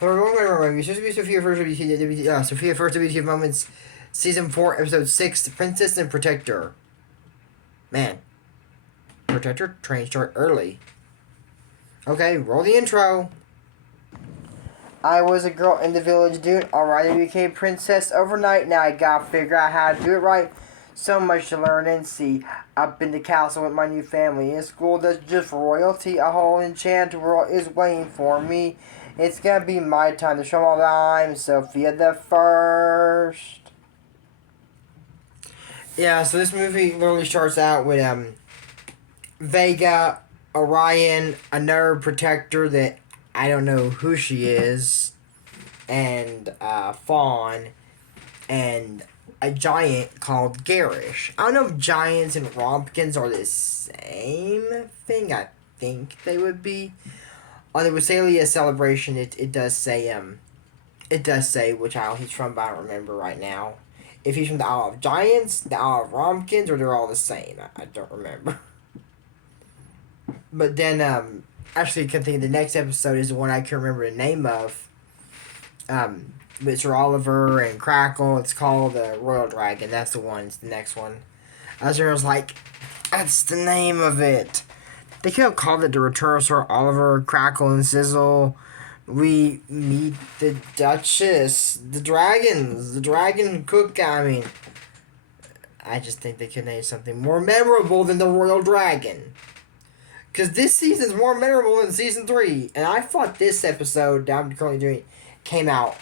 Sofia first Sofia first WTF moments, season 4, episode 6, Princess and Protector. Man, Protector train start early. Okay, roll the intro. I was a girl in the village, dude. Alright, I became princess overnight. Now I gotta figure out how to do it right. So much to learn and see. Up in the castle with my new family. In school that's just for royalty. A whole enchanted world is waiting for me. It's gonna be my time to show them all that I'm Sofia the First. Yeah, so this movie literally starts out with Vega, Orion, another protector that I don't know who she is, and Fawn, and a giant called Garish. I don't know if giants and rompkins are the same thing. I think they would be. On the Wasalia celebration, it does say which isle he's from, but I don't remember right now. If he's from the Isle of Giants, the Isle of Rompkins, or they're all the same. I don't remember. But then, actually, I can think the next episode is the one I can remember the name of. Mr. Oliver and Crackle. It's called the Royal Dragon. That's the one. It's the next one. I was like, that's the name of it. They could have called it the Return of Sir Oliver, Crackle, and Sizzle. We meet the Duchess, the dragons, the dragon cook. I mean, I just think they could name something more memorable than the Royal Dragon. Because this season's more memorable than season 3. And I thought this episode that I'm currently doing came out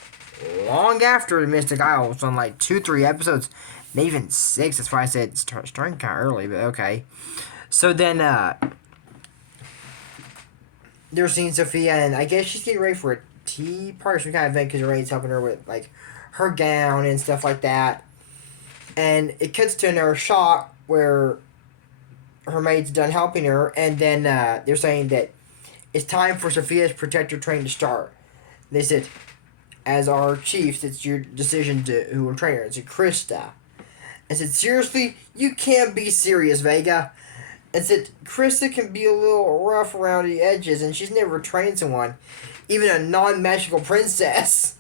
long after the Mystic Isle. It's on like 2-3 episodes, maybe even 6. That's why I said it's starting kind of early, but okay. So then, they're seeing Sofia, and I guess she's getting ready for a tea party, some kind of event, because Ray's helping her with like her gown and stuff like that. And it cuts to another shot where her maid's done helping her, and then they're saying that it's time for Sofia's protector training to start. They said, as our chiefs, it's your decision to who will train her. It's Krista. I said, seriously? You can't be serious, Vega. And said, Krista can be a little rough around the edges, and she's never trained someone, even a non-magical princess.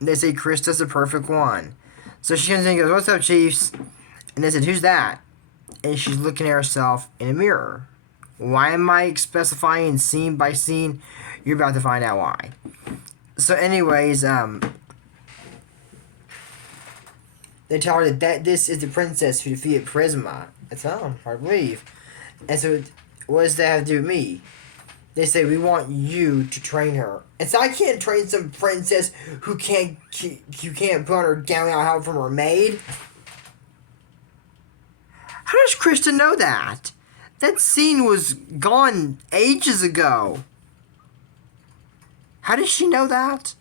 They say Krista's the perfect one. So she comes in and goes, what's up, chiefs? And they said, who's that? And she's looking at herself in a mirror. Why am I specifying scene by scene? You're about to find out why. So anyways, they tell her that this is the princess who defeated Prisma. That's hard to believe. And so, what does that have to do with me? They say, we want you to train her. And so I can't train some princess who can't put on her gown without help from her maid. How does Krista know that? That scene was gone ages ago. How does she know that?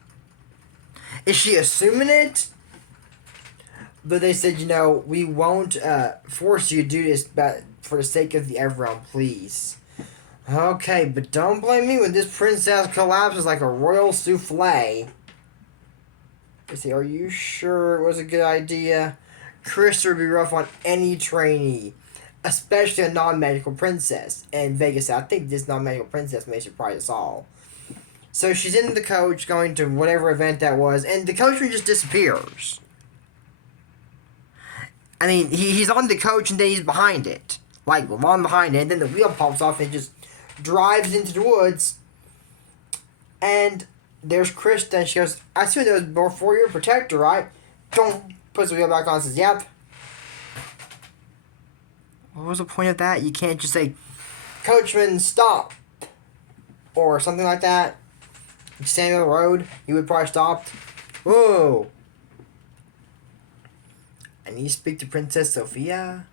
Is she assuming it? But they said, we won't force you to do this, but for the sake of the everyone, please. Okay, but don't blame me when this princess collapses like a royal souffle. They say, are you sure it was a good idea? Krista would be rough on any trainee, especially a non-magical princess. And Vega said, I think this non-magical princess may surprise us all. So she's in the coach going to whatever event that was, and the coachman just disappears. I mean, he's on the coach and then he's behind it. Like, long behind it, and then the wheel pops off and it just drives into the woods. And there's Krista, and she goes, I see that was before your protector, right? Don't puts the wheel back on and says, yep. What was the point of that? You can't just say, coachman, stop. Or something like that. Standing on the road, you would probably stop. Whoa. I need to speak to Princess Sofia.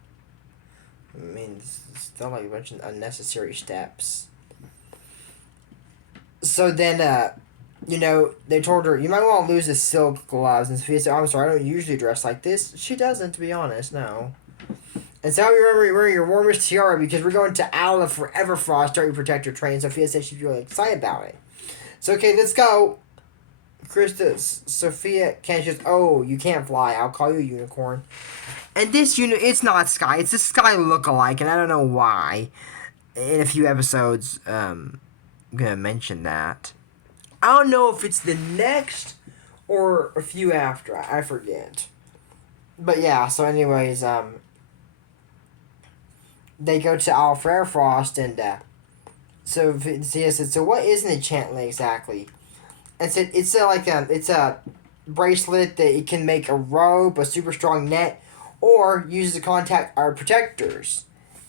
I mean, it's still like a bunch of unnecessary steps. So then, they told her, you might want to lose the silk gloves. And Sofia said, I'm sorry, I don't usually dress like this. She doesn't, to be honest, no. And so I remember you wearing your warmest tiara because we're going to Owl of Everfrost, start your protector train. Sofia said she's really excited about it. So, okay, let's go. Krista, Sofia can't just, you can't fly. I'll call you a unicorn. And this it's not Sky. It's a Sky lookalike, and I don't know why. In a few episodes, gonna mention that. I don't know if it's the next or a few after. I forget. But yeah, so anyways, they go to Alfred Frost and so Sia said, so what is an enchantment exactly? And said it's a bracelet that it can make a robe, a super strong net, or use to contact our protectors.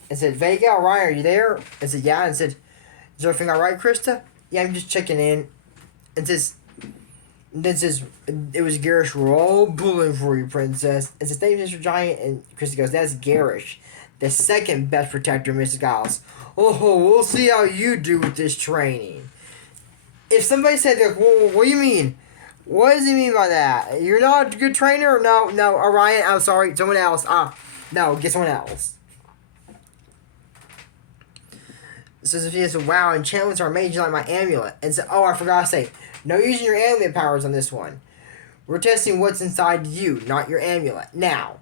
And said, Vega, Ryan, are you there? And said, yeah. And said, is everything alright, Krista? Yeah, I'm just checking in. And says, it was Garish. We're all pulling for you, Princess. And says, thank you, Mr. Giant. And Krista goes, that's Garish, the second best protector, Mrs. Giles. Oh, we'll see how you do with this training. If somebody said, like, what do you mean? What does he mean by that? You're not a good trainer? No, Orion, I'm sorry, someone else. No, get someone else. So Sophia said, wow, enchantments are amazing like my amulet. And said, I forgot to say, no using your amulet powers on this one. We're testing what's inside you, not your amulet. Now,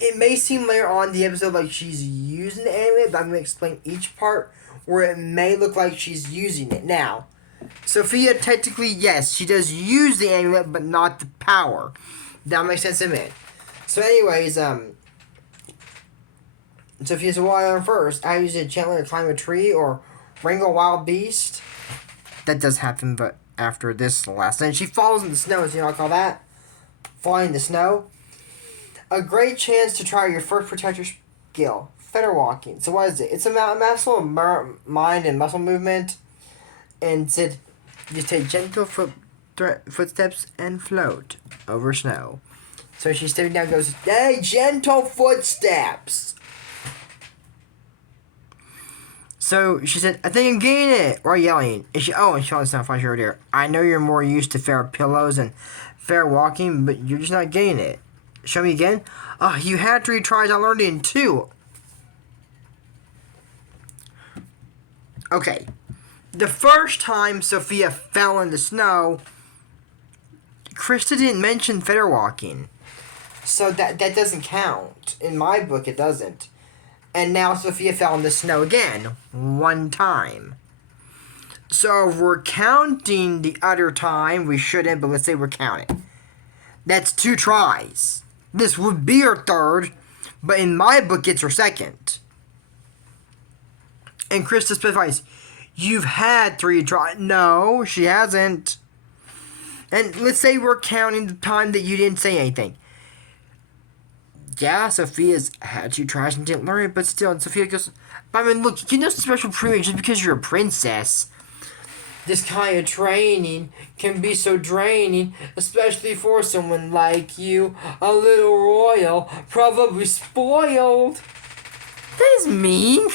it may seem later on in the episode like she's using the amulet, but I'm going to explain each part where it may look like she's using it. Now, Sophia, technically, yes, she does use the amulet, but not the power. That makes sense to me. So anyways, Sophia said, what I learned first? I use a enchantment to climb a tree or wrangle a wild beast. That does happen, but after this last night, she falls in the snow. So you know what I call that? Falling in the snow. A great chance to try your first protector skill, feather walking. So what is it? It's a muscle, mind, and muscle movement. And said, you take gentle footsteps and float over snow. So she's stepping down and goes, hey, gentle footsteps. So she said, I think I'm getting it. Or yelling. And she always sounds like you're there. I know you're more used to fair pillows and fair walking, but you're just not getting it. Show me again. You had 3 tries. I learned it in 2. Okay. The first time Sophia fell in the snow, Krista didn't mention feather walking. So that doesn't count. In my book, it doesn't. And now Sophia fell in the snow again. 1 time. So if we're counting the other time, we shouldn't, but let's say we're counting. That's 2 tries. This would be her 3rd, but in my book, it's her 2nd. And Krista specifies, you've had 3 tries. No, she hasn't. And let's say we're counting the time that you didn't say anything. Yeah, Sophia's had 2 tries and didn't learn it, but still. And Sophia goes, I mean, look, you know special training just because you're a princess. This kind of training can be so draining, especially for someone like you, a little royal, probably spoiled. That is mean.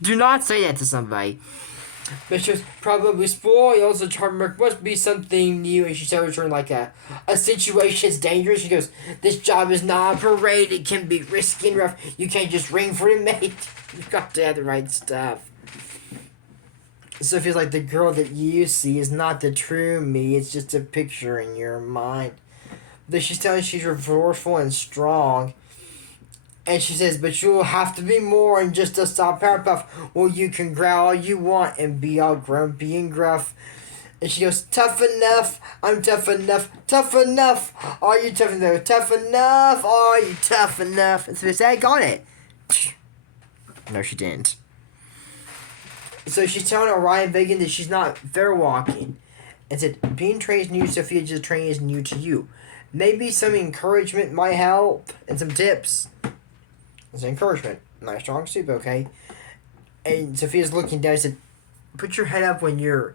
Do not say that to somebody. But she's probably spoiled, so Charmberg must be something new. And she tells her like a situation's dangerous. She goes, this job is not a parade. It can be risky and rough. You can't just ring for a mate. You've got to have the right stuff. So it feels like the girl that you see is not the true me. It's just a picture in your mind. But she's telling she's resourceful and strong. And she says, but you'll have to be more than just a soft Powerpuff. Well, you can growl all you want and be all grumpy and gruff. And she goes, tough enough. I'm tough enough. Tough enough. Are you tough enough? Tough enough. Are you tough enough? And so they say, I got it. No, she didn't. So she's telling Orion Vegan that she's not fair walking. And said, being trained is new, Sophia, just training is new to you. Maybe some encouragement might help. And some tips. It's encouragement. Not strong soup, okay? And Sophia's looking down and said, put your head up when you're...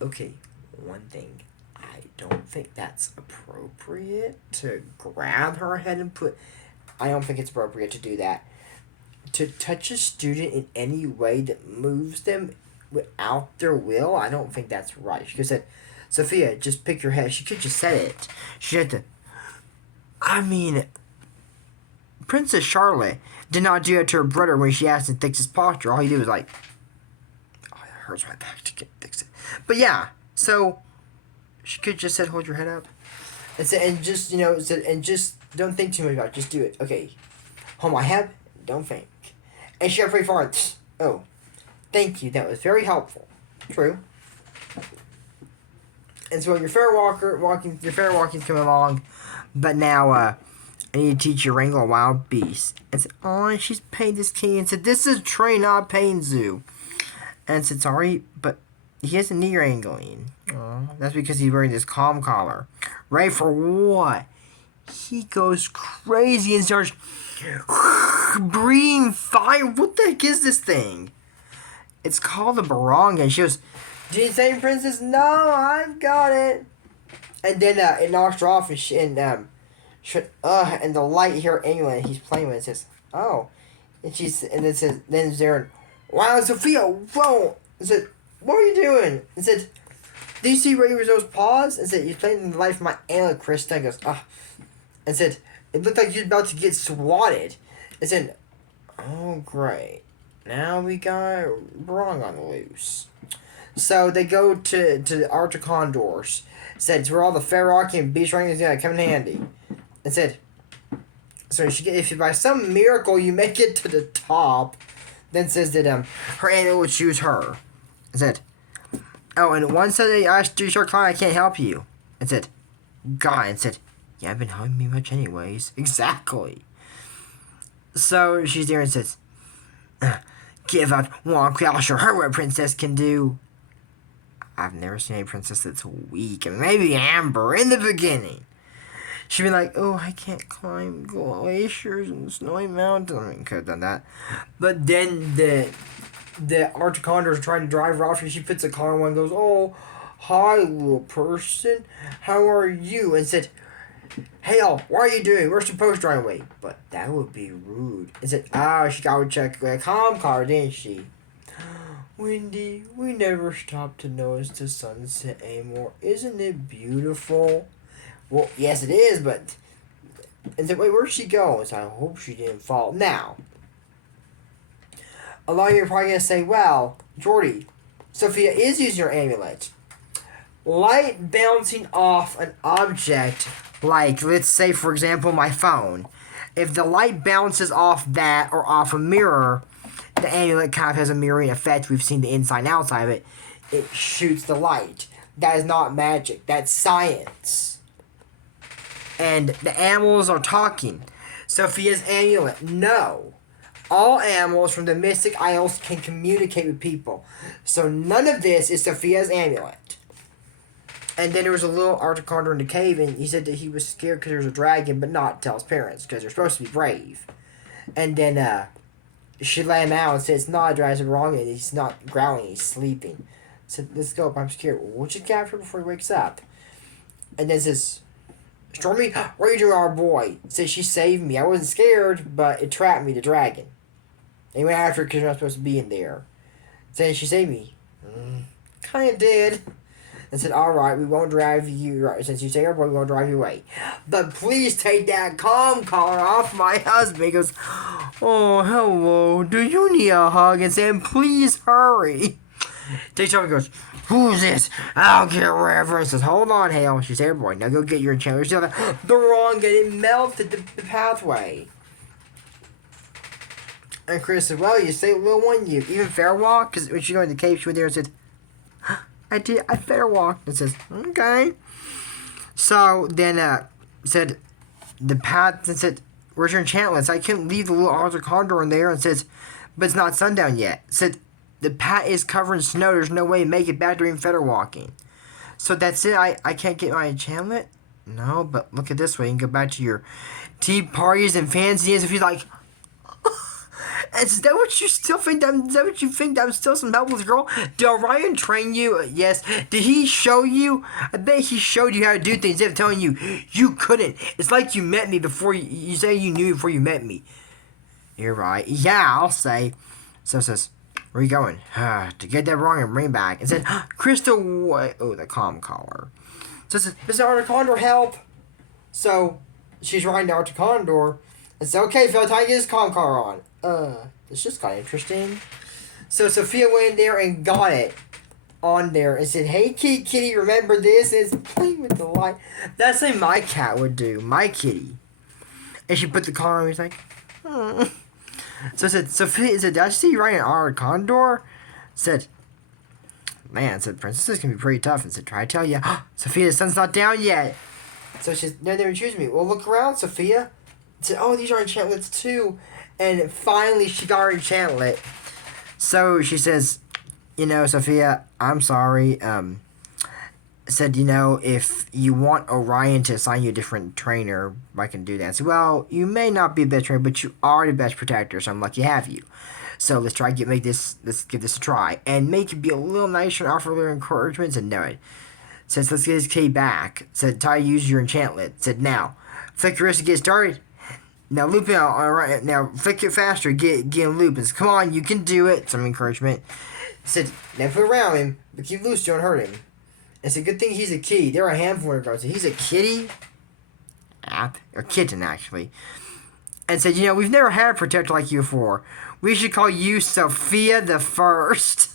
Okay, one thing. I don't think that's appropriate to grab her head and put... I don't think it's appropriate to do that. To touch a student in any way that moves them without their will, I don't think that's right. She could have said, Sophia, just pick your head. She could have just said it. She had to... I mean... Princess Charlotte did not do it to her brother when she asked him to fix his posture. All he did was like, oh, it hurts my back to fix it. But yeah, so she could just said, hold your head up. And said, and just, and just don't think too much about it. Just do it. Okay. Hold my head. Don't think. And she got pretty far. Oh. Thank you. That was very helpful. True. And so your fair walking's coming along, but now I need to teach you to wrangle a wild beast. And said, oh, she's paid this king and said, this is a train, not a pain zoo. And said, sorry, but he has a knee wrangling. That's because he's wearing this calm collar. Right for what? He goes crazy and starts breathing fire. What the heck is this thing? It's called a barong. And she goes, do you say, princess? No, I've got it. And then it knocks her off, and the light here England he's playing with, it says, oh. And it says, then Zarin, wow, Sofia, whoa. And said, what are you doing? And said, do you see where he was those paws? And said, you're playing in the life of my aunt, Krista. And goes, ah. And said, it looked like you're about to get swatted. And said, oh, great. Now we got Barong on the loose. So they go to the Arch of Condors. Said, it's where all the Ferrock and Beast Ring is going to come in handy. And said, so if by some miracle you make it to the top, then says that her aunt will choose her. And said, oh, and one said that I do short climb, I can't help you. And said, God, and said, you haven't been helping me much anyways. Exactly. So she's there and says, give up, Wonk, I'll show her what a princess can do. I've never seen a princess that's weak, and maybe Amber in the beginning. She'd be like, oh, I can't climb glaciers and snowy mountains. I mean, could have done that. But then the Arch of Condors are trying to drive her off, and she puts a collar on and goes, oh, hi, little person. How are you? And said, hell, what are you doing? We're supposed to run away. But that would be rude. And said, she got to check a calm car, didn't she? Wendy, we never stop to notice the sunset anymore. Isn't it beautiful? Well, yes it is, but... And said, wait, where'd she go? So I hope she didn't fall. Now, a lot of you are probably going to say, well, Jordy, Sofia is using her amulet. Light bouncing off an object, like, let's say, for example, my phone. If the light bounces off that or off a mirror, the amulet kind of has a mirroring effect. We've seen the inside and outside of it. It shoots the light. That is not magic. That's science. And the animals are talking. Sophia's amulet. No. All animals from the Mystic Isles can communicate with people. So none of this is Sophia's amulet. And then there was a little Arctic condor in the cave, and he said that he was scared because there was a dragon, but not tell his parents, because they're supposed to be brave. And then, she let him out and said, it's not a dragon, wrong, and he's not growling, he's sleeping. Said, let's go, I'm scared. We'll just capture him before he wakes up. And then says, Stormy, what are you doing, our boy? Says, she saved me. I wasn't scared, but it trapped me, the dragon. They went after her because you're not supposed to be in there. Saying she saved me. Kinda did. And said, alright, we won't drive you, since you say our boy, we won't drive you away. But please take that calm collar off my husband. He goes, oh, hello, do you need a hug? And said, please hurry. Takes off and goes, who's this? I'll get wherever. And says, hold on, Hale. She's there, boy. Now go get your enchantment. The wrong, and it melted the pathway. And Chris said, well, you say little one, you even fair walk? Because when she go in the cave, she went there and said, I did, I fair walked. And says, okay. So then said, the path, and said, where's your enchantments? I couldn't leave the little Arthur Condor in there. And says, but it's not sundown yet. Said, the path is covered in snow. There's no way to make it back during feather walking. So that's it. I can't get my enchantment? No, but look at this way. You can go back to your tea parties and fancies. If you're like, is that what you still think? Is that what you think? I'm still some helpless girl? Did Orion train you? Yes. Did he show you? I bet he showed you how to do things instead of telling you you couldn't. It's like you met me before you say you knew before you met me. You're right. Yeah, I'll say. So it says, where are you going? To get that wrong and bring it back. And said, Crystal, what? Oh, the calm collar. So it says, Mr. Arthur Condor, help. So she's riding to Arthur Condor. And said, okay, Phil, time to get his calm collar on. It's just kind of interesting. So Sofia went in there and got it on there and said, hey, kitty, remember this? And it's playing with the light. That's like my cat would do. My kitty. And she put the collar on and he's like, So I said, Sophia, did I see you riding an Arctic Condor? Said, man, said, Princess can be pretty tough. And said, try to tell you, Sophia, the sun's not down yet. So she's, no, they refused me. Well, look around, Sophia. Said, oh, these are enchantlets too. And finally, she got her enchantlet. So she says, you know, Sophia, I'm sorry. Said, you know, if you want Orion to assign you a different trainer, I can do that. So, well, you may not be a best trainer, but you are the best protector, so I'm lucky to have you. So let's give this a try, and make it be a little nicer and offer a little encouragement. Said, no, it. Says, let's get his key back. Said, try to use your enchantlet. Said, now, flick your wrist to get started. Now loop it out. All right, now flick it faster. Get in loop. And said, come on, you can do it. Some encouragement. Said, now put around him, but keep loose. Don't hurt him. It's a good thing he's a kitty. They're a handful of guards. He's a kitty? Or kitten, actually. And said, you know, we've never had a protector like you before. We should call you Sofia the First.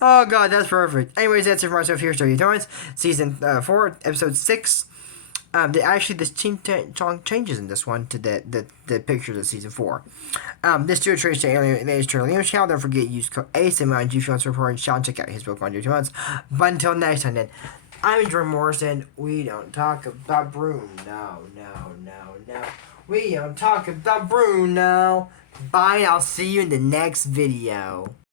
Oh, God, that's perfect. Anyways, that's it for myself here, Story Torrents, Season 4, Episode 6. Actually, this song changes in this one to the pictures of Season 4. This duo trace to Alien channel. Don't forget, use code ASMR if you want to report and shout and check out his book on your 2 months. But until next time, then, I'm Jordan Morrison. We don't talk about Bruno. No. We don't talk about Bruno. Bye, and I'll see you in the next video.